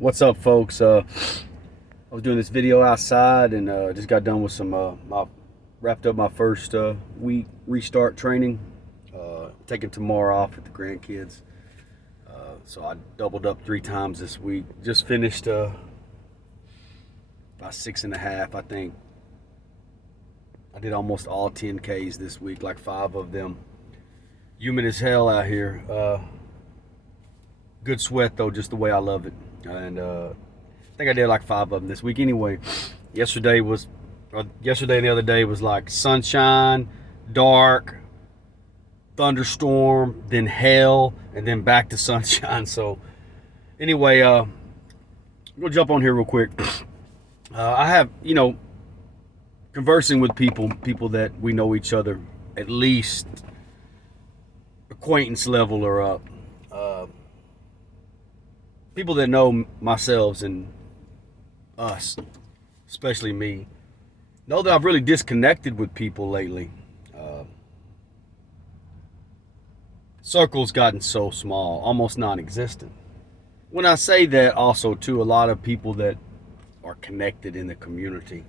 What's up, folks? I was doing this video outside and just got done with wrapped up my first week restart training. Taking tomorrow off with the grandkids. So I doubled up 3 times this week. Just finished about 6.5, I think. I did almost all 10Ks this week, like 5 of them. Humid as hell out here. Good sweat though, just the way I love it. And I think I did like 5 of them this week anyway. Yesterday and the other day was like sunshine, dark, thunderstorm, then hell, and then back to sunshine. So anyway, we'll jump on here real quick. I have, conversing with people that we know each other at least acquaintance level or up. People that know myself and us, especially me, know that I've really disconnected with people lately. Circle's gotten so small, almost non-existent. When I say that, also too, a lot of people that are connected in the community.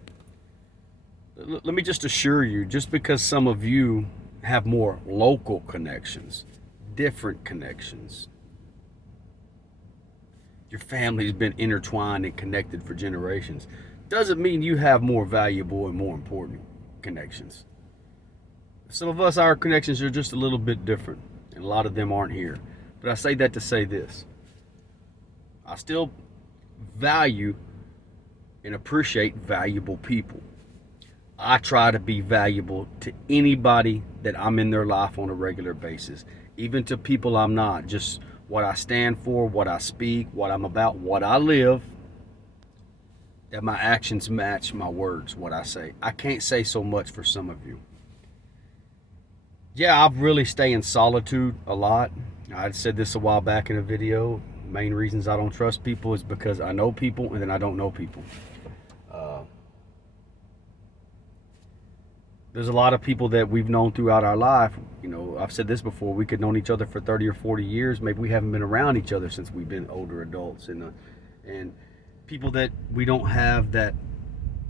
Let me just assure you, just because some of you have more local connections, different connections, your family's been intertwined and connected for generations, doesn't mean you have more valuable and more important connections. Some of us, our connections are just a little bit different, and a lot of them aren't here. But I say that to say this. I still value and appreciate valuable people. I try to be valuable to anybody that I'm in their life on a regular basis, even to people I'm not. Just what I stand for, what I speak, what I'm about, what I live, that my actions match my words, what I say. I can't say so much for some of you. Yeah, I've really stayed in solitude a lot. I said this a while back in a video. Main reasons I don't trust people is because I know people and then I don't know people. There's a lot of people that we've known throughout our life. I've said this before, we could known each other for 30 or 40 years. Maybe we haven't been around each other since we've been older adults. And people that we don't have that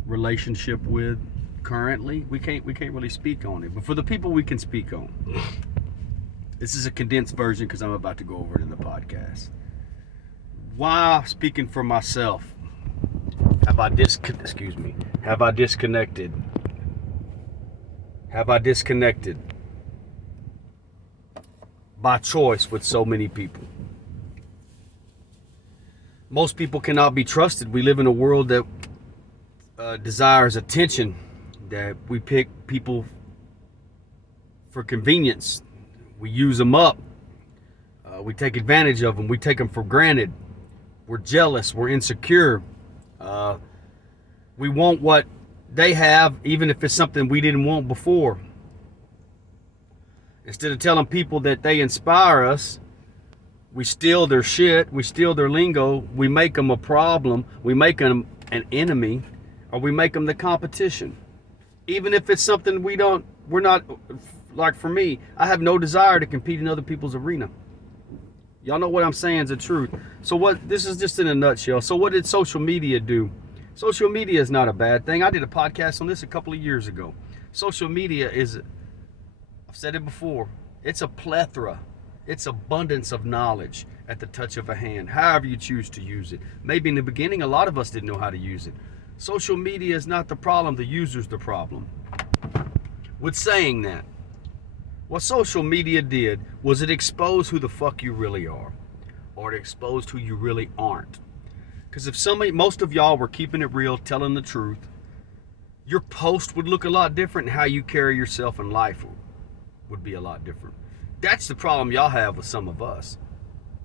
relationship with currently, we can't really speak on it. But for the people we can speak on, this is a condensed version because I'm about to go over it in the podcast. Why, speaking for myself, have I disconnected by choice with so many people? Most people cannot be trusted. We live in a world that desires attention, that we pick people for convenience. We use them up. We take advantage of them. We take them for granted. We're jealous. We're insecure. We want what they have, even if it's something we didn't want before. Instead of telling people that they inspire us, we steal their shit, we steal their lingo, we make them a problem, we make them an enemy, or we make them the competition. Even if it's something we're not, like for me, I have no desire to compete in other people's arena. Y'all know what I'm saying is the truth. So this is just in a nutshell. So what did social media do? Social media is not a bad thing. I did a podcast on this a couple of years ago. Social media I've said it before, it's a plethora. It's abundance of knowledge at the touch of a hand, however you choose to use it. Maybe in the beginning, a lot of us didn't know how to use it. Social media is not the problem, the user's the problem. With saying that, what social media did was it exposed who the fuck you really are, or it exposed who you really aren't. Because if most of y'all were keeping it real, telling the truth, your post would look a lot different, and how you carry yourself in life would be a lot different. That's the problem y'all have with some of us.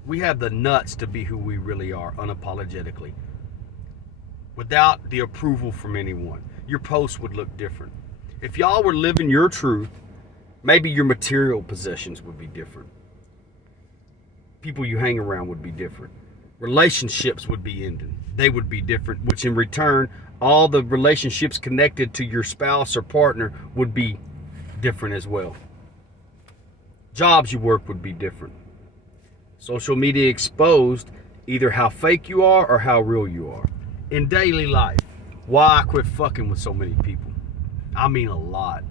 We have the nuts to be who we really are, unapologetically, without the approval from anyone. Your post would look different. If y'all were living your truth, maybe your material possessions would be different. People you hang around would be different. Relationships would be ending. They would be different, which in return, all the relationships connected to your spouse or partner would be different as well. Jobs you work would be different. Social media exposed either how fake you are or how real you are. In daily life, why I quit fucking with so many people. I mean a lot.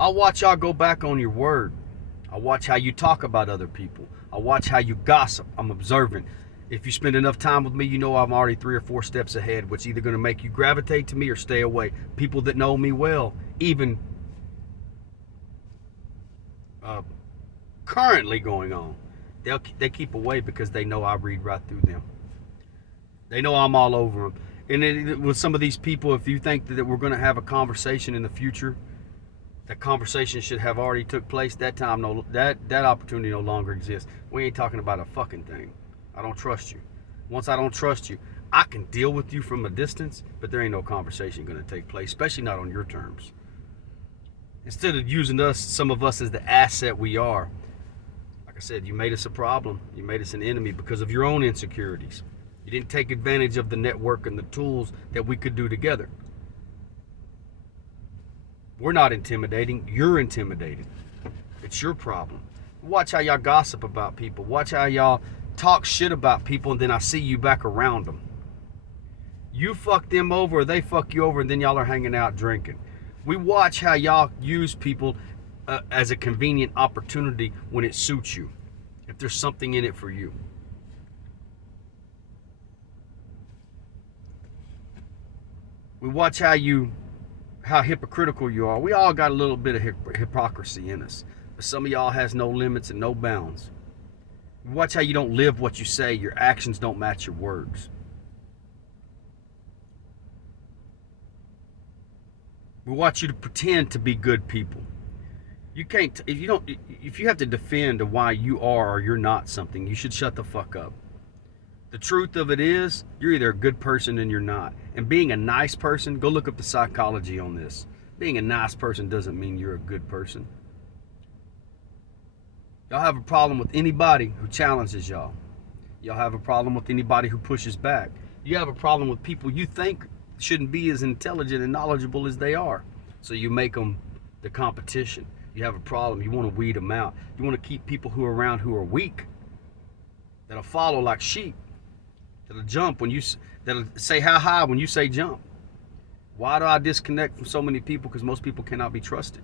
I'll watch y'all go back on your word. I watch how you talk about other people. I watch how you gossip. I'm observant. If you spend enough time with me, you know I'm already 3 or 4 steps ahead, which is either going to make you gravitate to me or stay away. People that know me well, even currently going on, they keep away because they know I read right through them. They know I'm all over them. And then with some of these people, if you think that we're going to have a conversation in the future, that conversation should have already took place. That opportunity no longer exists. We ain't talking about a fucking thing. I don't trust you. Once I don't trust you, I can deal with you from a distance, but there ain't no conversation going to take place, especially not on your terms. Instead of using some of us as the asset we are, like I said, you made us a problem. You made us an enemy because of your own insecurities. You didn't take advantage of the network and the tools that we could do together. We're not intimidating. You're intimidated. It's your problem. Watch how y'all gossip about people. Watch how y'all talk shit about people, and then I see you back around them. You fuck them over, or they fuck you over, and then y'all are hanging out drinking. We watch how y'all use people as a convenient opportunity when it suits you, if there's something in it for you. We watch how hypocritical you are. We all got a little bit of hypocrisy in us. But some of y'all has no limits and no bounds. Watch how you don't live what you say. Your actions don't match your words. We want you to pretend to be good people. You can't, if you have to defend why you are or you're not something, you should shut the fuck up. The truth of it is, you're either a good person and you're not. And being a nice person, go look up the psychology on this. Being a nice person doesn't mean you're a good person. Y'all have a problem with anybody who challenges y'all. Y'all have a problem with anybody who pushes back. You have a problem with people you think shouldn't be as intelligent and knowledgeable as they are. So you make them the competition. You have a problem. You want to weed them out. You want to keep people who are around who are weak, that'll follow like sheep, that'll jump that'll say how high when you say jump. Why do I disconnect from so many people? Because most people cannot be trusted.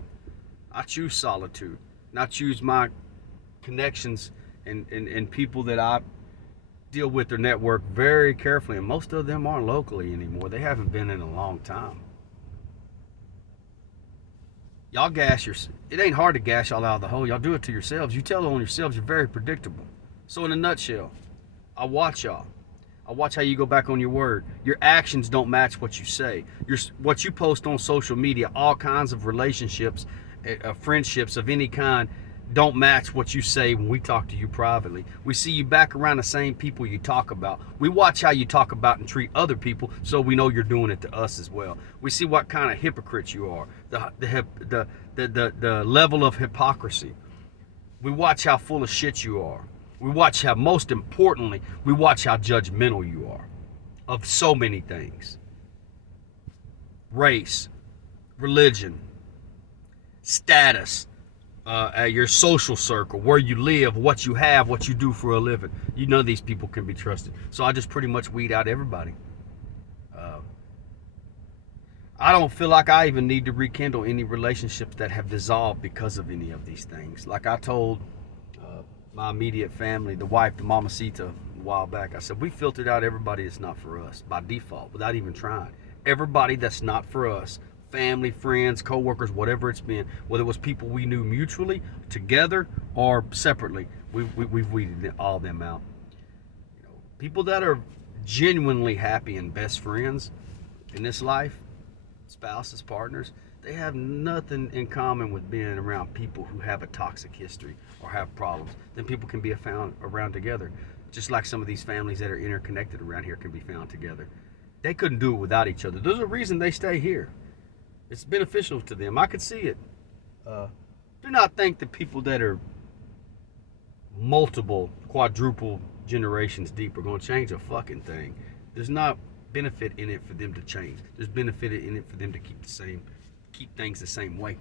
I choose solitude, and I choose my connections and people that I deal with their network very carefully, and most of them aren't locally anymore. They haven't been in a long time. Y'all it ain't hard to gas y'all out of the hole. Y'all do it to yourselves. You tell on yourselves, you're very predictable. So in a nutshell, I watch y'all. I watch how you go back on your word. Your actions don't match what you say. What you post on social media, all kinds of relationships, friendships of any kind, don't match what you say when we talk to you privately. We see you back around the same people you talk about. We watch how you talk about and treat other people, so we know you're doing it to us as well. We see what kind of hypocrite you are, the level of hypocrisy. We watch how full of shit you are. We watch how, most importantly, we watch how judgmental you are of so many things. Race, religion, status, your social circle, where you live, what you have, what you do for a living. None of these people can be trusted. So I just pretty much weed out everybody. I don't feel like I even need to rekindle any relationships that have dissolved because of any of these things. Like I told my immediate family, the wife, the mamacita, a while back, I said, we filtered out everybody that's not for us by default, without even trying. Everybody that's not for us, family, friends, co-workers, whatever it's been, whether it was people we knew mutually, together, or separately, we've weeded all them out. People that are genuinely happy and best friends in this life, spouses, partners, they have nothing in common with being around people who have a toxic history or have problems. Then people can be found around together. Just like some of these families that are interconnected around here can be found together. They couldn't do it without each other. There's a reason they stay here. It's beneficial to them. I could see it. Do not think that people that are multiple, quadruple generations deep are going to change a fucking thing. There's not benefit in it for them to change. There's benefit in it for them to keep things the same way.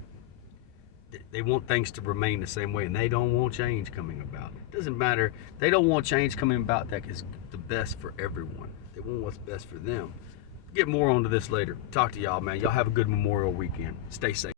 They want things to remain the same way, and they don't want change coming about. It doesn't matter. They don't want change coming about that is the best for everyone. They want what's best for them. Get more onto this later. Talk to y'all, man. Y'all have a good Memorial weekend. Stay safe.